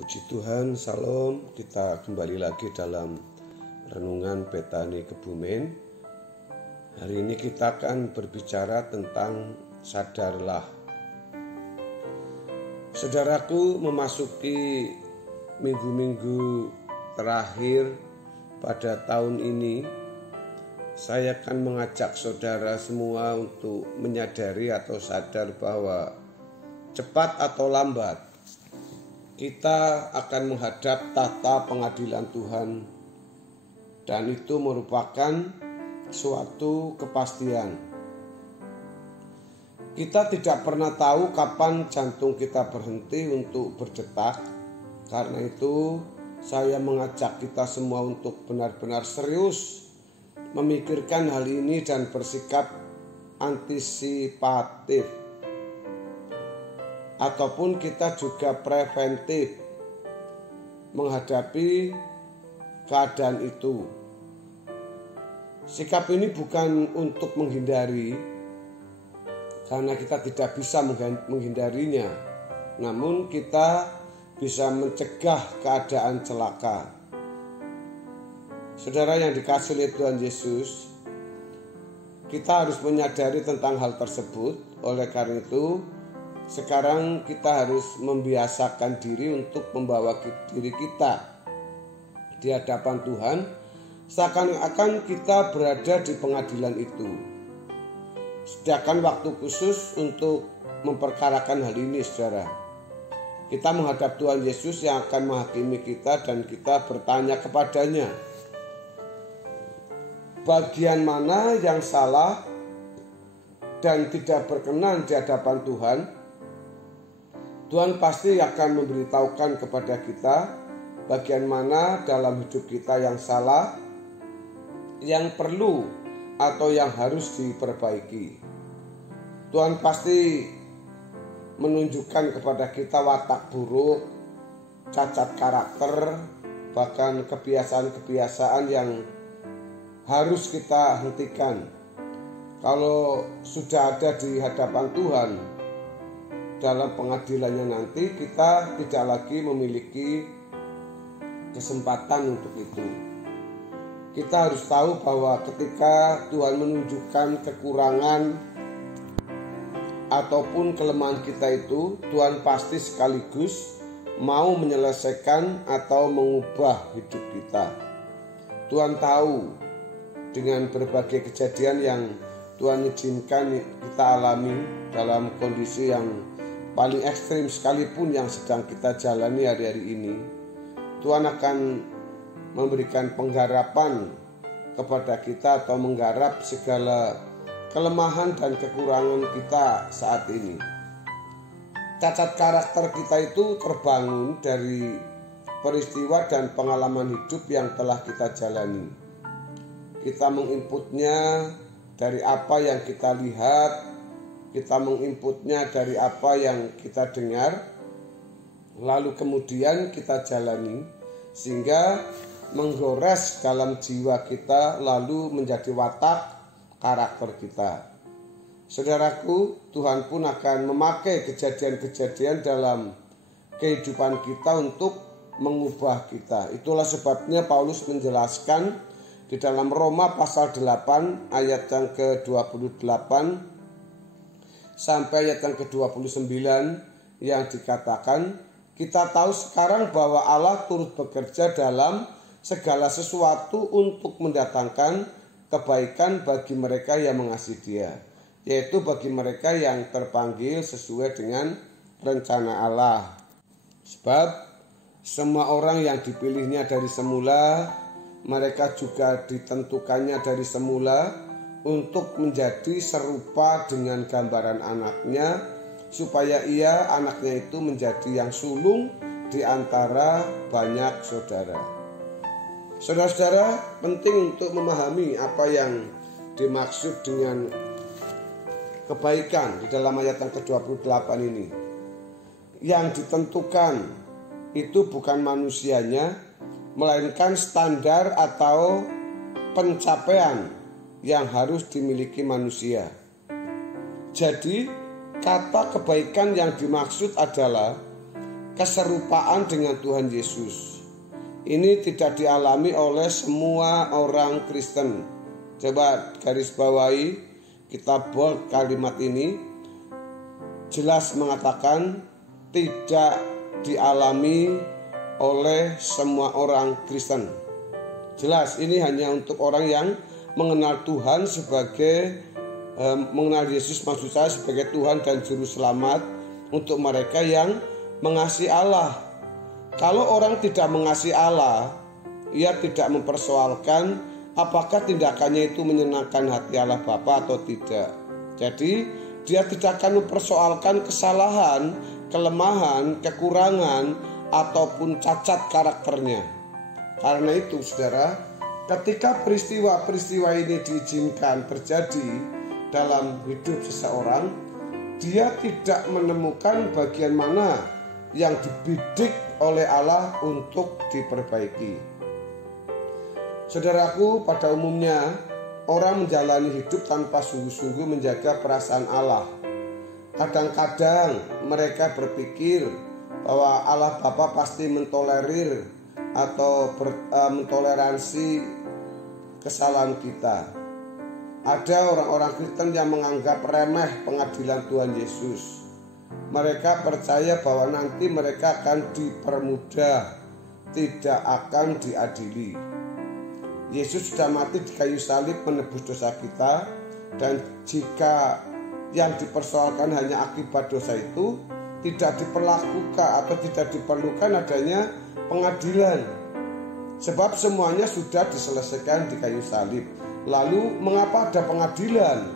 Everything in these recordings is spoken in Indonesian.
Puji Tuhan, Salam. Kita kembali lagi dalam Renungan Betani Kebumen. Hari ini kita akan berbicara tentang sadarlah. Saudaraku, memasuki minggu-minggu terakhir pada tahun ini, saya akan mengajak saudara semua untuk menyadari atau sadar bahwa cepat atau lambat kita akan menghadap tahta pengadilan Tuhan, dan itu merupakan suatu kepastian. Kita tidak pernah tahu kapan jantung kita berhenti untuk berdetak. Karena itu saya mengajak kita semua untuk benar-benar serius memikirkan hal ini dan bersikap antisipatif. Ataupun kita juga preventif menghadapi keadaan itu. Sikap ini bukan untuk menghindari, karena kita tidak bisa menghindarinya. Namun kita bisa mencegah keadaan celaka. Saudara yang dikasihi oleh Tuhan Yesus, kita harus menyadari tentang hal tersebut. Oleh karena itu, sekarang kita harus membiasakan diri untuk membawa diri kita di hadapan Tuhan, seakan-akan kita berada di pengadilan itu. Sediakan waktu khusus untuk memperkarakan hal ini, saudara. Kita menghadap Tuhan Yesus yang akan menghakimi kita, dan kita bertanya kepadanya, bagian mana yang salah dan tidak berkenan di hadapan Tuhan. Tuhan pasti akan memberitahukan kepada kita bagian mana dalam hidup kita yang salah, yang perlu atau yang harus diperbaiki. Tuhan pasti menunjukkan kepada kita watak buruk, cacat karakter, bahkan kebiasaan-kebiasaan yang harus kita hentikan. Kalau sudah ada di hadapan Tuhan, dalam pengadilannya nanti kita tidak lagi memiliki kesempatan untuk itu. Kita harus tahu bahwa ketika Tuhan menunjukkan kekurangan ataupun kelemahan kita itu, Tuhan pasti sekaligus mau menyelesaikan atau mengubah hidup kita. Tuhan tahu dengan berbagai kejadian yang Tuhan izinkan kita alami dalam kondisi yang paling ekstrim sekalipun yang sedang kita jalani hari-hari ini, Tuhan akan memberikan penggarapan kepada kita atau menggarap segala kelemahan dan kekurangan kita saat ini. Cacat karakter kita itu terbangun dari peristiwa dan pengalaman hidup yang telah kita jalani. Kita menginputnya dari apa yang kita lihat, kita menginputnya dari apa yang kita dengar, lalu kemudian kita jalani, sehingga menggores dalam jiwa kita, lalu menjadi watak karakter kita. Saudaraku, Tuhan pun akan memakai kejadian-kejadian dalam kehidupan kita untuk mengubah kita. Itulah sebabnya Paulus menjelaskan di dalam Roma pasal 8 ayat yang ke-28 sampai ayat yang ke-29 yang dikatakan, kita tahu sekarang bahwa Allah turut bekerja dalam segala sesuatu untuk mendatangkan kebaikan bagi mereka yang mengasihi Dia, yaitu bagi mereka yang terpanggil sesuai dengan rencana Allah. Sebab semua orang yang dipilihnya dari semula, mereka juga ditentukannya dari semula untuk menjadi serupa dengan gambaran anaknya, supaya ia, anaknya itu, menjadi yang sulung di antara banyak saudara. Saudara-saudara, penting untuk memahami apa yang dimaksud dengan kebaikan di dalam ayat yang ke-28 ini. Yang ditentukan itu bukan manusianya, melainkan standar atau pencapaian yang harus dimiliki manusia. Jadi, kata kebaikan yang dimaksud adalah keserupaan dengan Tuhan Yesus. Ini tidak dialami oleh semua orang Kristen. Coba garis bawahi, kita bold kalimat ini. Jelas mengatakan tidak dialami oleh semua orang Kristen. Jelas ini hanya untuk orang yang mengenal Tuhan sebagai mengenal Yesus, maksud saya sebagai Tuhan dan Juru Selamat, untuk mereka yang mengasihi Allah. Kalau orang tidak mengasihi Allah, ia tidak mempersoalkan apakah tindakannya itu menyenangkan hati Allah Bapa atau tidak. Jadi dia tidak akan mempersoalkan kesalahan, kelemahan, kekurangan, ataupun cacat karakternya. Karena itu saudara, ketika peristiwa-peristiwa ini diizinkan terjadi dalam hidup seseorang, dia tidak menemukan bagian mana yang dibidik oleh Allah untuk diperbaiki. Saudaraku, pada umumnya orang menjalani hidup tanpa sungguh-sungguh menjaga perasaan Allah. Kadang-kadang mereka berpikir bahwa Allah Bapa pasti mentolerir atau mentoleransi kesalahan kita. Ada orang-orang Kristen yang menganggap remeh pengadilan Tuhan Yesus. Mereka percaya bahwa nanti mereka akan dipermudah, tidak akan diadili. Yesus sudah mati di kayu salib menebus dosa kita, dan jika yang dipersoalkan hanya akibat dosa itu, tidak diperlakukan atau tidak diperlukan adanya pengadilan. Sebab semuanya sudah diselesaikan di kayu salib. Lalu mengapa ada pengadilan?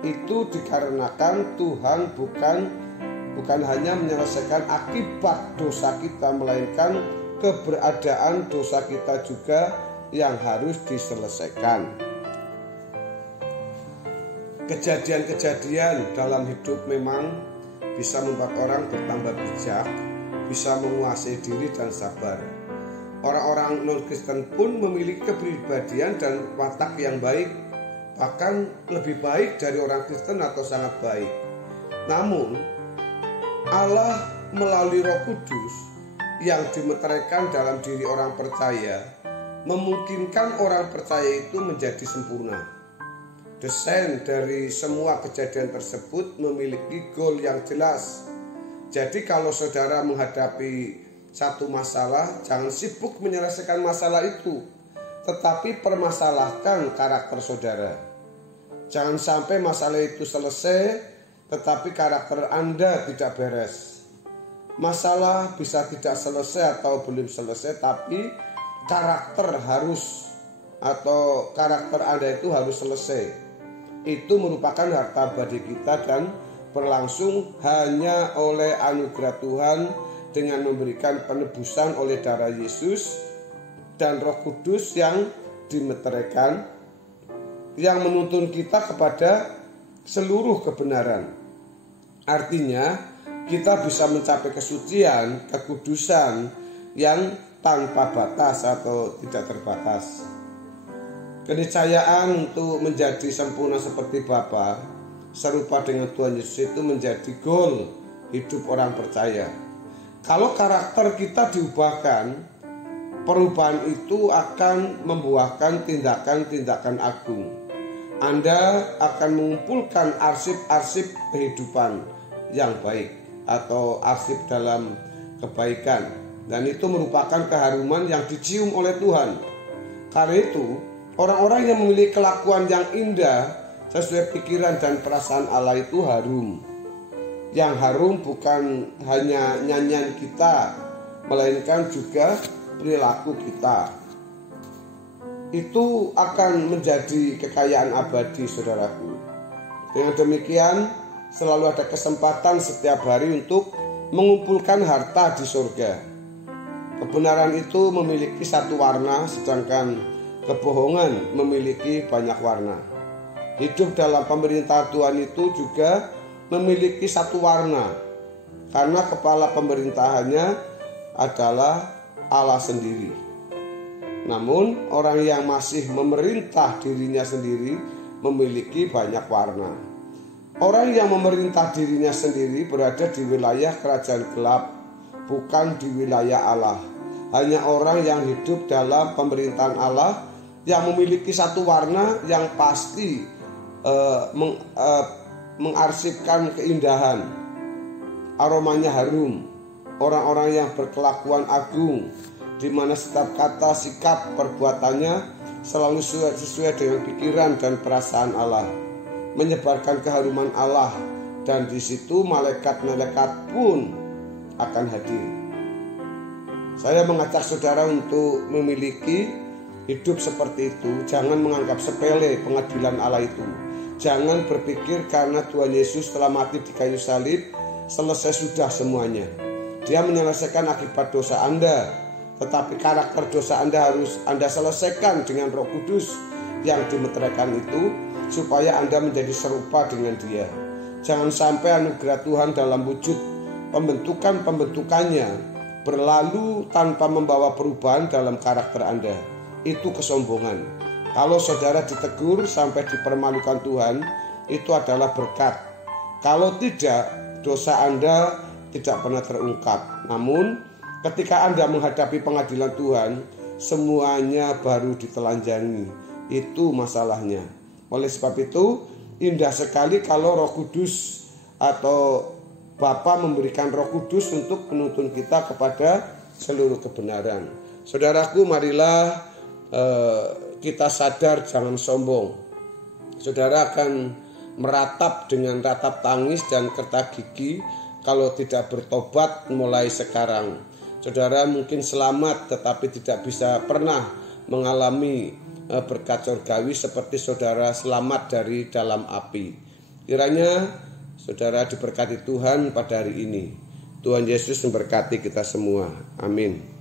Itu dikarenakan Tuhan bukan hanya menyelesaikan akibat dosa kita, melainkan keberadaan dosa kita juga yang harus diselesaikan. Kejadian-kejadian dalam hidup memang bisa membuat orang bertambah bijak, bisa menguasai diri dan sabar. Orang-orang non-Kristen pun memiliki kepribadian dan watak yang baik, bahkan lebih baik dari orang Kristen atau sangat baik. Namun, Allah melalui Roh Kudus yang dimeteraikan dalam diri orang percaya, memungkinkan orang percaya itu menjadi sempurna. Desain dari semua kejadian tersebut memiliki goal yang jelas. Jadi kalau saudara menghadapi satu masalah, jangan sibuk menyelesaikan masalah itu, tetapi permasalahkan karakter saudara. Jangan sampai masalah itu selesai, tetapi karakter Anda tidak beres. Masalah bisa tidak selesai atau belum selesai, tapi karakter Anda itu harus selesai. Itu merupakan harta abadi kita dan berlangsung hanya oleh anugerah Tuhan, dengan memberikan penebusan oleh darah Yesus dan Roh Kudus yang dimeteraikan, yang menuntun kita kepada seluruh kebenaran. Artinya kita bisa mencapai kesucian, kekudusan yang tanpa batas atau tidak terbatas. Keniscayaan untuk menjadi sempurna seperti Bapa, serupa dengan Tuhan Yesus, itu menjadi goal hidup orang percaya. Kalau karakter kita diubahkan, perubahan itu akan membuahkan tindakan-tindakan agung. Anda akan mengumpulkan arsip-arsip kehidupan yang baik atau arsip dalam kebaikan, dan itu merupakan keharuman yang dicium oleh Tuhan. Karena itu, orang-orang yang memiliki kelakuan yang indah sesuai pikiran dan perasaan Allah itu harum. Yang harum bukan hanya nyanyian kita, melainkan juga perilaku kita. Itu akan menjadi kekayaan abadi, saudaraku. Dengan demikian, selalu ada kesempatan setiap hari untuk mengumpulkan harta di surga. Kebenaran itu memiliki satu warna, sedangkan kebohongan memiliki banyak warna. Hidup dalam pemerintahan Tuhan itu juga memiliki satu warna, karena kepala pemerintahannya adalah Allah sendiri. Namun orang yang masih memerintah dirinya sendiri memiliki banyak warna. Orang yang memerintah dirinya sendiri berada di wilayah kerajaan gelap, bukan di wilayah Allah. Hanya orang yang hidup dalam pemerintahan Allah yang memiliki satu warna yang pasti mengarsipkan keindahan, aromanya harum, orang-orang yang berkelakuan agung, di mana setiap kata, sikap, perbuatannya selalu sesuai dengan pikiran dan perasaan Allah, menyebarkan keharuman Allah, dan di situ malaikat-malaikat pun akan hadir. Saya mengajak saudara untuk memiliki hidup seperti itu. Jangan menganggap sepele pengadilan Allah itu. Jangan berpikir karena Tuhan Yesus telah mati di kayu salib, selesai sudah semuanya. Dia menyelesaikan akibat dosa Anda, tetapi karakter dosa Anda harus Anda selesaikan dengan Roh Kudus yang dimeteraikan itu, supaya Anda menjadi serupa dengan Dia. Jangan sampai anugerah Tuhan dalam wujud pembentukannya berlalu tanpa membawa perubahan dalam karakter Anda. Itu kesombongan. Kalau saudara ditegur sampai dipermalukan Tuhan, itu adalah berkat. Kalau tidak, dosa Anda tidak pernah terungkap. Namun ketika Anda menghadapi pengadilan Tuhan, semuanya baru ditelanjangi. Itu masalahnya. Oleh sebab itu, indah sekali kalau Roh Kudus atau Bapa memberikan Roh Kudus untuk menuntun kita kepada seluruh kebenaran. Saudaraku, marilah kita sadar, jangan sombong. Saudara akan meratap dengan ratap tangis dan kerta gigi kalau tidak bertobat mulai sekarang. Saudara mungkin selamat tetapi tidak bisa pernah mengalami berkat surgawi seperti saudara selamat dari dalam api. Kiranya saudara diberkati Tuhan pada hari ini. Tuhan Yesus memberkati kita semua. Amin.